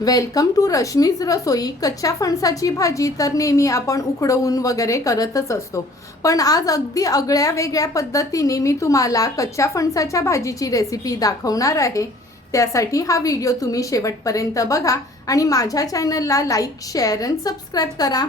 Welcome to Rashmi's रसोई. कच्च्या फणसाची भाजी तर नेहमी आपण उकडवून वगैरे करतच असतो. पण आज अगदी आगळ्या वेगळ्या पद्धतीने मी तुम्हाला कच्च्या फणसाच्या भाजीची रेसिपी दाखवणार आहे. त्यासाठी हा व्हिडिओ तुम्ही शेवटपर्यंत बघा आणि माझ्या चॅनलला लाईक शेअर अँड सबस्क्राईब करा.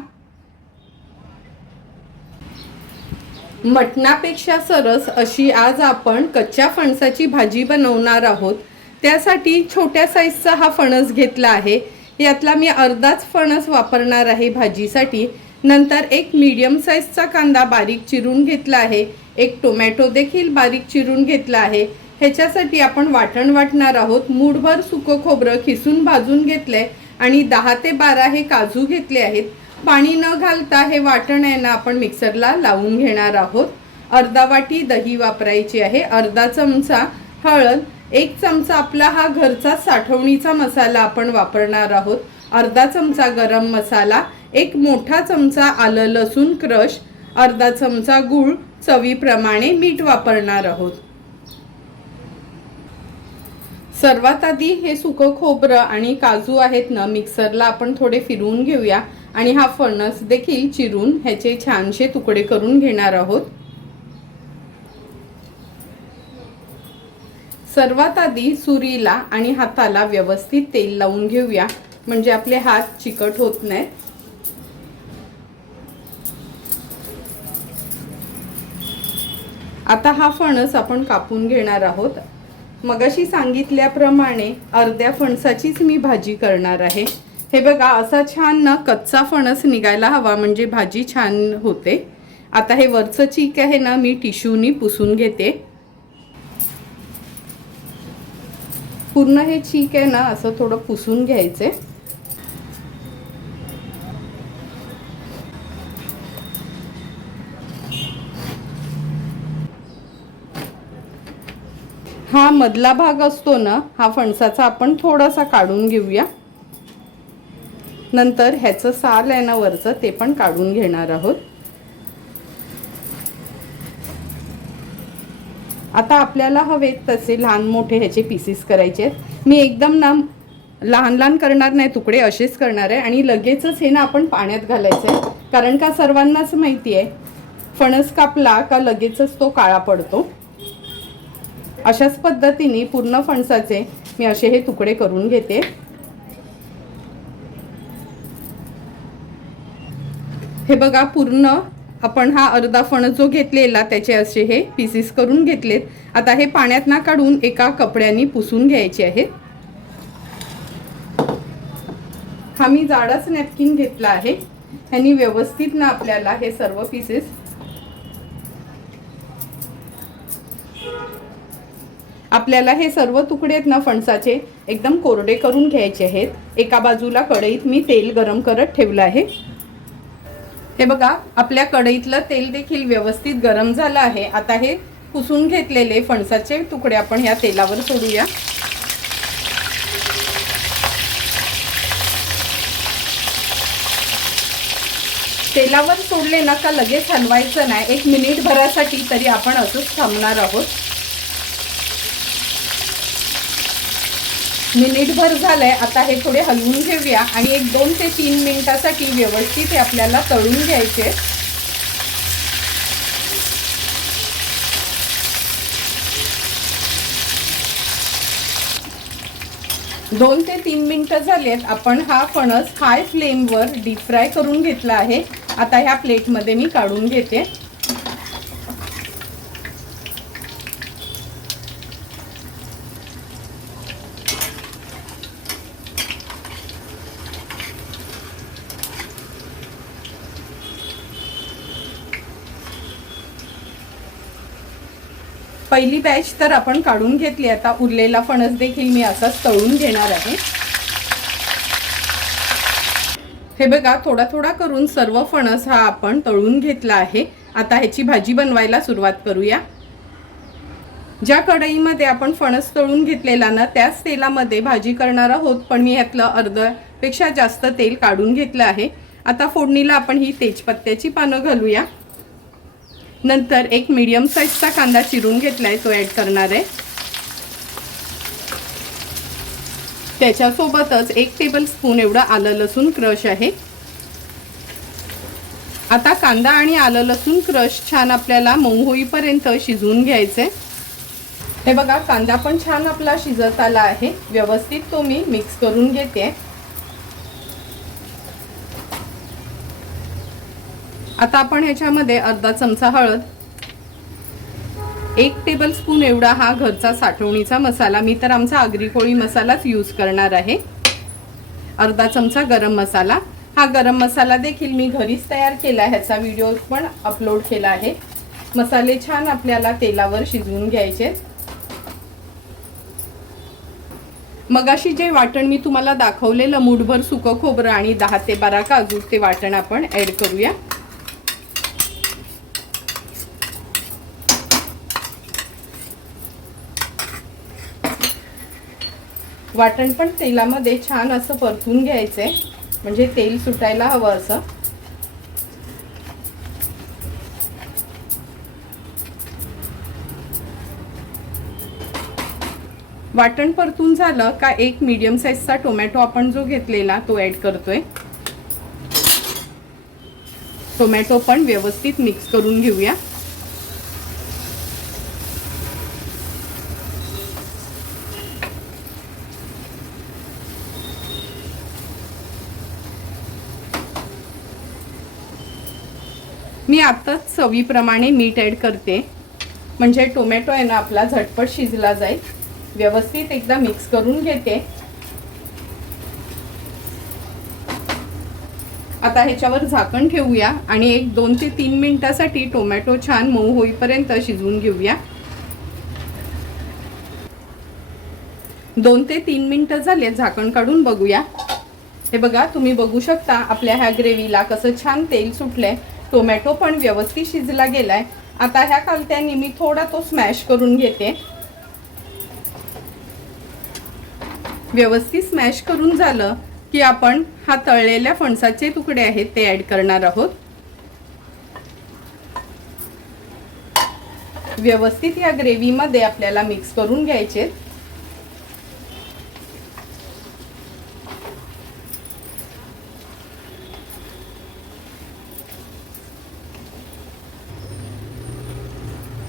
मटणापेक्षा सरस अशी आज आपण कच्च्या फणसाची भाजी बनवणार आहोत. त्यासाठी छोट्या साईजचा हा फणस घेतला आहे. यातला मी अर्धाच फणस वापरणार आहे भाजीसाठी. नंतर एक मीडियम साईजचा कांदा बारीक चिरून घेतला आहे. एक टोमॅटो देखील बारीक चिरून घेतला आहे. ह्याच्यासाठी आपण वाटण वाटणार आहोत. मूठभर सुकं खोबरं खिसून भाजून घेतलंय आणि दहा ते बारा हे काजू घेतले आहेत. पाणी न घालता हे वाटण आहे ना आपण मिक्सरला लावून घेणार आहोत. अर्धा वाटी दही वापरायची आहे. अर्धा चमचा हळद एक चमचा आपला हा घरचा साठवणीचा मसाला आपण वापरणार आहोत. अर्धा चमचा गरम मसाला एक मोठा चमचा आलं लसूण क्रश अर्धा चमचा गूळ चवीप्रमाणे मीठ वापरणार आहोत. सर्वात आधी हे सुकं खोबरं आणि काजू आहेत ना मिक्सरला आपण थोडे फिरवून घेऊया. आणि हा फणस देखील चिरून ह्याचे छानसे तुकडे करून घेणार आहोत. सर्वात आधी सुरीला आणि हाताला व्यवस्थित तेल लावून घेऊया. म्हणजे आपले हात चिकट होत नाहीत. आता हा फणस आपण कापून घेणार आहोत. मगाशी सांगितल्याप्रमाणे अर्ध्या फणसाचीच मी भाजी करणार आहे. हे बघा असा छान ना कच्चा फणस निघायला हवा म्हणजे भाजी छान होते. आता हे वरचं चीक आहे ना मी टिश्यूनी पुसून घेते. पूर्ण हे चीक आहे ना असं थोडं पुसून घ्यायचे. हा मधला भाग असतो ना हा फणसाचा आपण थोडासा काढून घेऊया. नंतर ह्याचं साल आहे ना वरचं ते पण काढून घेणार आहोत. आता आपल्याला हवेत तसे लहान मोठे ह्याचे पीसेस करायचे आहेत. मी एकदम ना लहान लहान करणार नाही तुकडे असेच करणार आहे आणि लगेचच हे ना आपण पाण्यात घालायचं आहे. कारण का सर्वांनाच माहिती आहे फणस कापला का लगेचच तो काळा पडतो. अशाच पद्धतीने पूर्ण फणसाचे मी असे हे तुकडे करून घेते. हे बघा पूर्ण आपण हा अर्धा फणस जो घेतलेला त्याचे असे हे पीसेस करून घेतलेत. आता हे पाण्यात ना काढून एका कपड्याने पुसून घ्यायचे आहेत. हा मी जाडाच नॅपकिन घेतला आहे. ह्यानी व्यवस्थित ना आपल्याला हे सर्व पीसेस आपल्याला हे सर्व तुकडे आहेत ना फणसाचे एकदम कोरडे करून घ्यायचे आहेत. एका बाजूला कढईत मी तेल गरम करत ठेवलं आहे. हे बघा आपल्या कढईतलं तेल देखील व्यवस्थित गरम झालं आहे. आता हे पुसून घेतलेले फणसाचे तुकडे आपण ह्या तेलावर सोडूया. तेलावर सोडले ना का लगेच हलवायचं नाही. एक मिनिट भरासाठी तरी आपण असंच थांबणार आहोत. मिनिटभर झालंय. आता हे थोडे हलवून घेऊया आणि एक दोन ते तीन मिनिटासाठी व्यवस्थित हे आपल्याला तळून घ्यायचे. दोन ते तीन मिनिटं झालेत. आपण हा फणस हाय फ्लेमवर डीप फ्राय करून घेतला आहे. आता ह्या प्लेटमध्ये मी काढून घेते. पहिली बॅच तर आपण काढून घेतली. आता उरलेला फणस देखील मी असाच तळून घेणार आहे. हे बघा थोडा थोडा करून सर्व फणस हा आपण तळून घेतला आहे. आता ह्याची भाजी बनवायला सुरुवात करूया. ज्या कढईमध्ये आपण फणस तळून घेतलेला ना त्याच तेलामध्ये भाजी करणार आहोत. पण मी ह्यातलं अर्धपेक्षा जास्त तेल काढून घेतलं आहे. आता फोडणीला आपण ही तेजपत्त्याची पानं घालूया. नंतर एक मीडियम साईजचा कांदा चिरून आहे तो ॲड करणार आहे. त्याच्यासोबतच एक टेबल स्पून एवढं आलं लसूण क्रश आहे. आता कांदा आणि आलं लसूण क्रश छान आपल्याला मऊ होईपर्यंत शिजवून घ्यायचे. हे बघा कांदा पण छान आपला शिजत आला आहे. व्यवस्थित तो मी मिक्स करून घेते. आता आपण ह्याच्यामध्ये अर्धा चमचा हळद एक टेबल स्पून एवढा हा घरचा साठवणीचा मसाला. मी तर आमचा आगरी कोळी मसालाच यूज करणार आहे. अर्धा चमचा गरम मसाला. हा गरम मसाला देखील मी घरीच तयार केला ह्याचा व्हिडिओ पण अपलोड केला आहे. मसाले छान आपल्याला तेलावर शिजवून घ्यायचे. मगाशी जे वाटण मी तुम्हाला दाखवलेलं मूठभर सुकं खोबरं आणि दहा ते बारा काजू ते वाटण आपण ॲड करूया. वाटण पण तेलामध्ये छान असं परतून घ्यायचंय. म्हणजे तेल सुटायला हवं असं. वाटण परतून झालं का एक मीडियम साईजचा टोमॅटो आपण जो घेतलेला तो ऍड करतोय. टोमॅटो पण व्यवस्थित मिक्स करून घेऊया. मी आत्ताच चवीप्रमाणे मीठ ॲड करते. म्हणजे टोमॅटो आहे ना आपला झटपट शिजला जाईल. व्यवस्थित एकदा मिक्स करून घेते. आता ह्याच्यावर झाकण ठेवूया आणि एक दोन ते तीन मिनिटासाठी टोमॅटो छान मऊ होईपर्यंत शिजवून घेऊया. दोन ते तीन मिनटं झाले झाकण काढून बघूया. हे बघा तुम्ही बघू शकता आपल्या ह्या ग्रेव्हीला कसं छान तेल सुटलंय. टोमॅटो पण व्यवस्थित शिजला गेलाय. आता ह्या कालत्यानी मी थोडा तो स्मॅश करून घेते. व्यवस्थित स्मॅश करून झालं की आपण हा तळलेल्या फणसाचे तुकडे आहेत ते ऍड करणार आहोत. व्यवस्थित या ग्रेव्हीमध्ये आपल्याला मिक्स करून घ्यायचे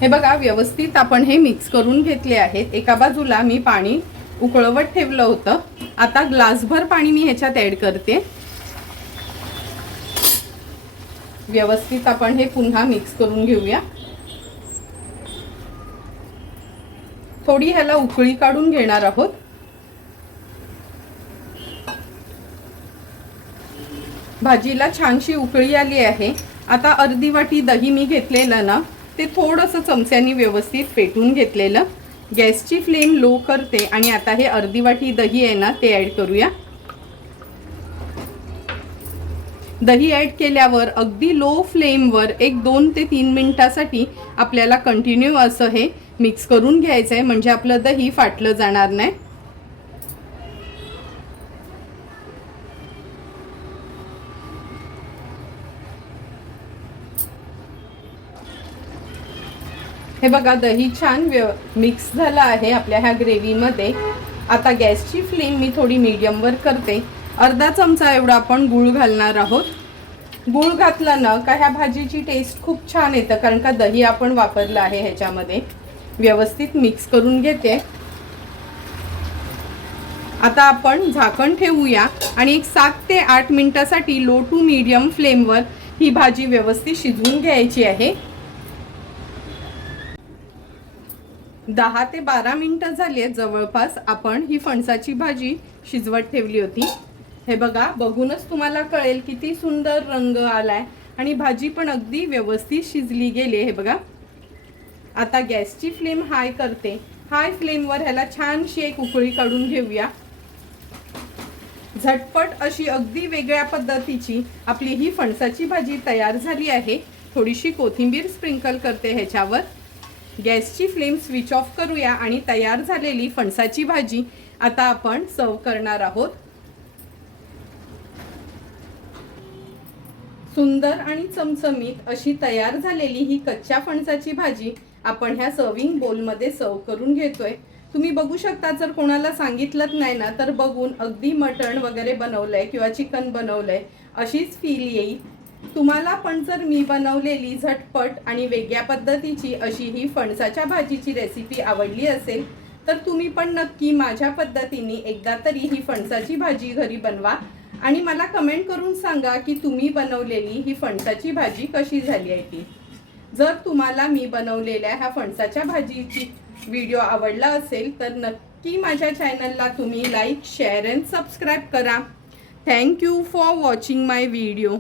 हे बघा व्यवस्थित आपण हे मिक्स करून घेतले आहेत. एका बाजूला मी पाणी उकळवत ठेवलं होतं. आता ग्लासभर पाणी मी ह्याच्यात ऍड करते. व्यवस्थित आपण हे पुन्हा मिक्स करून घेऊया. थोडी ह्याला उकळी काढून घेणार आहोत. भाजीला छानशी उकळी आली आहे. आता अर्धी वाटी दही मी घेतलेलं ना ते थोडंसं चमच्यानी व्यवस्थित फेटून घेतलेलं. गॅसची फ्लेम लो करते आणि आता हे अर्धी वाटी दही आहे ना ते ॲड करूया. दही ॲड केल्यावर अगदी लो फ्लेमवर एक दोन ते तीन मिनटासाठी आपल्याला कंटिन्यू असं हे मिक्स करून घ्यायचं आहे म्हणजे आपलं दही फाटलं जाणार नाही. हे बघा दही छान व्यव मिक्स झालं आहे आपल्या ह्या ग्रेव्हीमध्ये आता गॅसची फ्लेम मी थोडी मीडियमवर करते. अर्धा चमचा एवढा आपण गूळ घालणार आहोत. गूळ घातलं ना का ह्या भाजीची टेस्ट खूप छान येतं कारण का दही आपण वापरलं आहे ह्याच्यामध्ये. व्यवस्थित मिक्स करून घेते. आता आपण झाकण ठेवूया आणि एक सात ते आठ मिनटासाठी लो टू मीडियम फ्लेमवर ही भाजी व्यवस्थित शिजवून घ्यायची आहे. दहा ते बारा मिनटं झाली आहेत. जवळपास आपण ही फणसाची भाजी शिजवत ठेवली होती. हे बघा बघूनच तुम्हाला कळेल किती सुंदर रंग आलाय. आणि भाजी पण अगदी व्यवस्थित शिजली गेली हे बघा. आता गॅसची फ्लेम हाय करते. हाय फ्लेमवर ह्याला छानशी एक उकळी काढून घेऊया. झटपट अशी अगदी वेगळ्या पद्धतीची आपली ही फणसाची भाजी तयार झाली आहे. थोडीशी कोथिंबीर स्प्रिंकल करते ह्याच्यावर. गॅसची फ्लेम स्विच ऑफ करूया आणि तयार झालेली फणसाची भाजी आता आपण सर्व करणार आहोत. सुंदर आणि चमचमीत अशी तयार झालेली ही कच्च्या फणसाची भाजी आपण ह्या सर्विंग बोलमध्ये सर्व करून घेतोय. तुम्ही बघू शकता जर कोणाला सांगितलंच नाही ना तर बघून अगदी मटण वगैरे बनवलंय किंवा चिकन बनवलंय अशीच फील येईल. तुम्हाला पण जर मी बनवलेली झटपट आणि वेगळ्या पद्धतीची अशी ही फणसाच्या भाजीची रेसिपी आवडली असेल तर तुम्ही पण नक्की माझ्या पद्धतीने एकदा तरी ही फणसाची भाजी घरी बनवा. आणि मला कमेंट करून सांगा की तुम्ही बनवलेली ही फणसाची भाजी कशी झाली आहे ती. जर तुम्हाला मी बनवलेल्या ह्या फणसाच्या भाजीची व्हिडिओ आवडला असेल तर नक्की माझ्या चॅनलला तुम्ही लाईक शेअर अँड सबस्क्राईब करा. Thank you for watching my video